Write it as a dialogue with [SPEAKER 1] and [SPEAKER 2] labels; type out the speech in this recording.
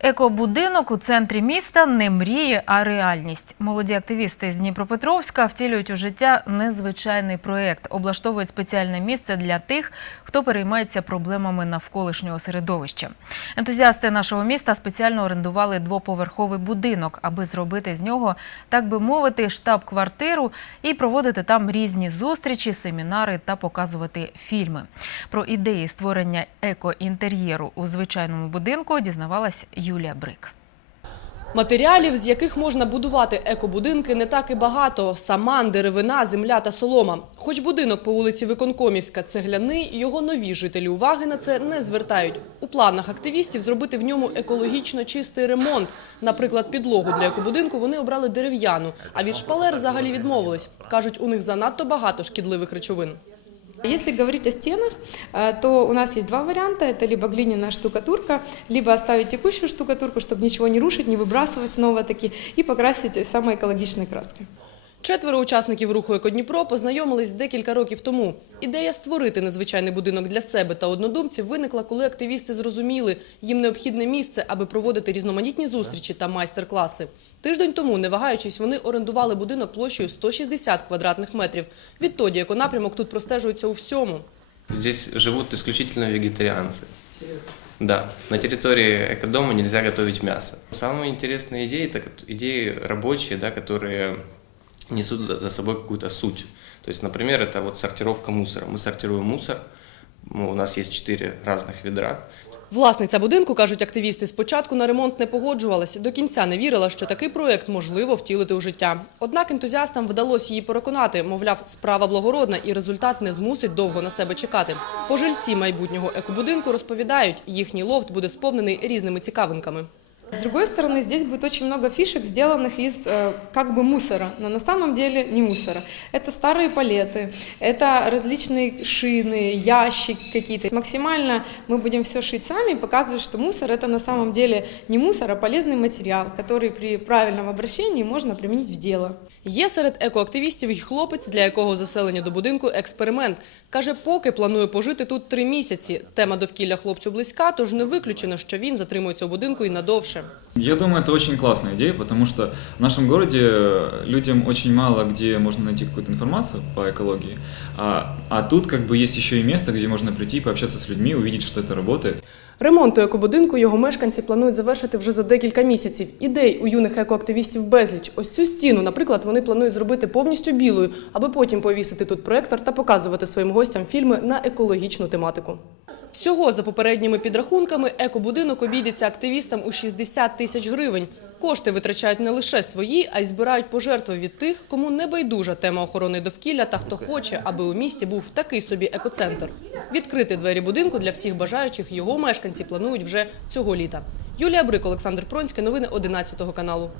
[SPEAKER 1] Екобудинок у центрі міста не мрії, а реальність. Молоді активісти з Дніпропетровська втілюють у життя незвичайний проєкт. Облаштовують спеціальне місце для тих, хто переймається проблемами навколишнього середовища. Ентузіасти нашого міста спеціально орендували двоповерховий будинок, аби зробити з нього, так би мовити, штаб-квартиру і проводити там різні зустрічі, семінари та показувати фільми. Про ідеї створення екоінтер'єру у звичайному будинку дізнавалась Юлія Брик.
[SPEAKER 2] Матеріалів, з яких можна будувати екобудинки, не так і багато. Саман, деревина, земля та солома. Хоч будинок по вулиці Виконкомівська цегляний, його нові жителі уваги на це не звертають. У планах активістів зробити в ньому екологічно чистий ремонт. Наприклад, підлогу для екобудинку вони обрали дерев'яну, а від шпалер взагалі відмовились. Кажуть, у них занадто багато шкідливих речовин.
[SPEAKER 3] Если говорить о стенах, э, то у нас есть два варианта. Это либо глиняная штукатурка, либо оставить текущую штукатурку, чтобы ничего не рушить, не выбрасывать снова-таки, и покрасить самой экологичной краской.
[SPEAKER 2] Четверо учасників руху «Екодніпро» познайомились декілька років тому. Ідея створити незвичайний будинок для себе та однодумців виникла, коли активісти зрозуміли, їм необхідне місце, аби проводити різноманітні зустрічі та майстер-класи. Тиждень тому, не вагаючись, вони орендували будинок площею 160 квадратних метрів. Відтоді еконапрямок тут простежується у всьому.
[SPEAKER 4] Здесь живут исключительно вегетарианцы. Да, на территории экодома нельзя готовить мясо. Самые интересные идеи – это кот- идеи рабочие, да, которые несут за- за собой какую-то суть. То есть, например, это вот сортировка мусора. Мы сортируем мусор, ну, у нас есть четыре разных ведра.
[SPEAKER 2] Власниця будинку, кажуть активісти, спочатку на ремонт не погоджувалася, до кінця не вірила, що такий проект можливо втілити у життя. Однак ентузіастам вдалося її переконати, мовляв, справа благородна і результат не змусить довго на себе чекати. Пожильці майбутнього екобудинку розповідають, їхній лофт буде сповнений різними цікавинками.
[SPEAKER 3] С другой стороны, здесь будет очень много фишек, сделанных из э, как бы мусора, но на самом деле не мусора. Это старые палеты, это различные шины, ящики какие-то. Максимально мы будем все шить сами, показывать, что мусор это на самом деле не мусор, а полезный материал, который при правильном обращении можно применить в дело.
[SPEAKER 2] Є серед екоактивістів й хлопець, для якого заселення до будинку експеримент. Каже, поки планує пожити тут три місяці. Тема довкілля хлопцю близька, тож не виключено, що він затримується у будинку і надовше.
[SPEAKER 5] Я думаю, это очень классная идея, потому что в нашем городе э, людям очень мало где можно найти какую-то информацию по экологии, а, а тут как бы есть еще и место, где можно прийти, пообщаться с людьми, увидеть, что это работает.
[SPEAKER 2] Ремонту екобудинку його мешканці планують завершити вже за декілька місяців. Ідей у юних екоактивістів безліч. Ось цю стіну, наприклад, вони планують зробити повністю білою, аби потім повісити тут проектор та показувати своїм гостям фільми на екологічну тематику. Всього за попередніми підрахунками екобудинок обійдеться активістам у 60 тисяч гривень. Кошти витрачають не лише свої, а й збирають пожертви від тих, кому не байдужа тема охорони довкілля та хто хоче, аби у місті був такий собі екоцентр. Відкрити двері будинку для всіх бажаючих його мешканці планують вже цього літа. Юлія Брик, Олександр Пронський. Новини 11 каналу.